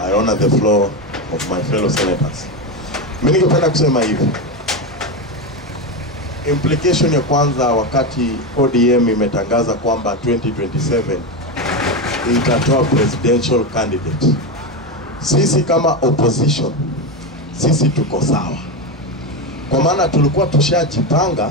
I honor the floor of my fellow senators. Mimi ningependa kusema hivi. Implication ya kwanza, wakati ODM imetangaza kwamba 2027 itatoa presidential candidate, sisi kama opposition, sisi tuko sawa. Kwa maana tulikuwa tushajipanga,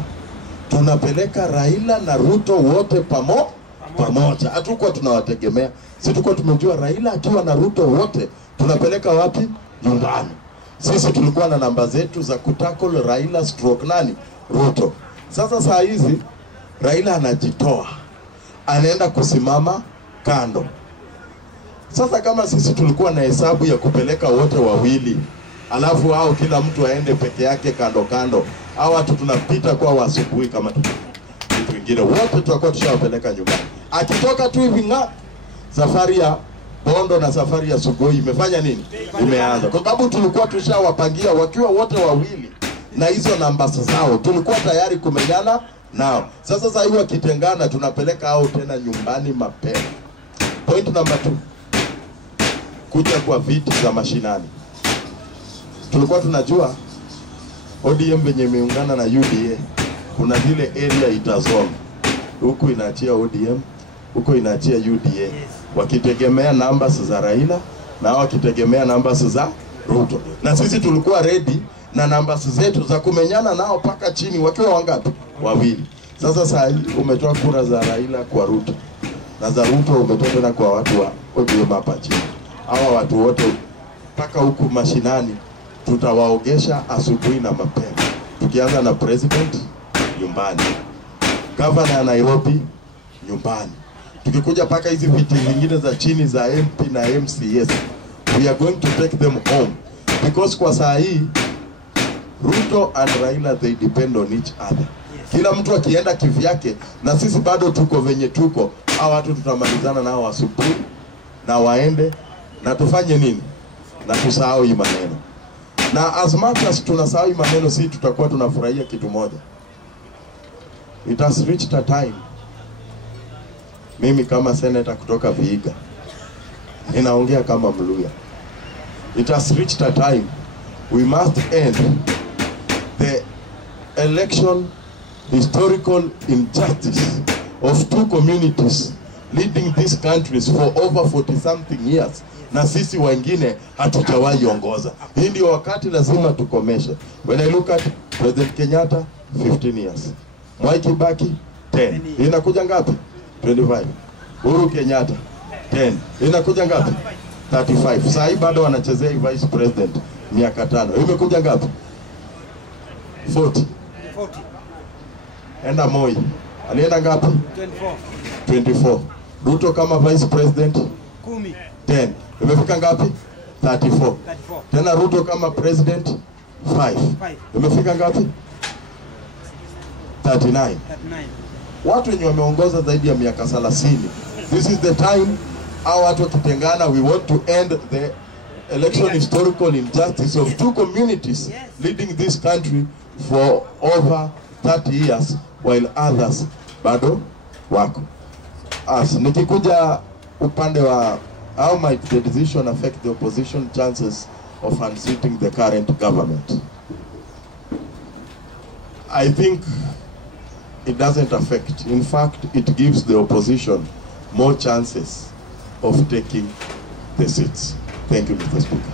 tunapeleka Raila na Ruto wote pamoja. Hatukuwa tunawategemea. Sisi tulikuwa tumejua Raila akiwa na Ruto wote tunapeleka wapi? Nyumbani. Sisi tulikuwa na namba zetu za kutackle Raila stroke nani? Ruto. Sasa saa hizi Raila anajitoa, anaenda kusimama kando. Sasa kama sisi tulikuwa na hesabu ya kupeleka wote wawili, alafu hao kila mtu aende peke yake kando kando, hao watu tunapita kwa wasubuhi kama kitu kingine, wote tutakuwa tushawapeleka nyumbani. Akitoka tu hivi safari ya Bondo na safari ya Sugoi imefanya nini? Imeanza. Kwa sababu tulikuwa tushawapangia wakiwa wote wawili na hizo namba zao, tulikuwa tayari kumenyana nao. Sasa hivi wakitengana tunapeleka hao tena nyumbani mapema. Point number 2. Kuja kwa viti za mashinani. Tulikuwa tunajua ODM venye imeungana na UDA, kuna zile area itazone. Huku inaachia ODM, huko inaachia UDA. Wakitegemea numbers za Raila na wakitegemea numbers za Ruto. Na sisi tulikuwa ready na numbers zetu za kumenyana nao paka chini wakiwa wangapi? Wawili. Sasa saa hii umetoa kura za Raila kwa Ruto, na za Ruto umetoa tena kwa watu wa ODM hapa chini. Hawa watu wote paka huku mashinani tutawaogesha asubuhi na mapema. Tukianza na president nyumbani, governor ya Nairobi nyumbani, tukikuja paka hizi viti zingine za chini za MP na MCS, we are going to take them home, because kwa saa hii Ruto and Raila they depend on each other. Kila mtu akienda kivyake na sisi bado tuko venye tuko, hao watu tutamalizana nao asubuhi na waende na tufanye nini? Na tusahau hii maneno. Na as much as tunasahau hii maneno, sisi tutakuwa tunafurahia kitu moja. It has reached a time, mimi kama senator kutoka Vihiga ninaongea kama Mluya, it has reached a time we must end the election historical injustice of two communities leading these countries for over 40 something years, na sisi wengine hatujawahi ongoza. Hii ndio wakati lazima tukomeshe. When I look at President Kenyatta 15 years, Mwai Kibaki 10, inakuja ngapi? 25. Uhuru Kenyatta 10, inakuja ngapi? 35. Sasa hii bado wanachezea vice president miaka 5, imekuja ngapi? 40. Enda Moi alienda ngapi? 24. Ruto kama vice president 10, imefika ngapi? 34. Tena Ruto kama president 5, imefika ngapi? 39. Watu wenye wameongoza zaidi ya miaka 30. This is the time our watu kitengana, we want to end the election historical injustice of two communities leading this country for over 30 years while others bado wako. As nikikuja upande wa how might the decision affect the opposition chances of unseating the current government, I think it doesn't affect. In fact, it gives the opposition more chances of taking the seats. Thank you, Mr. Speaker.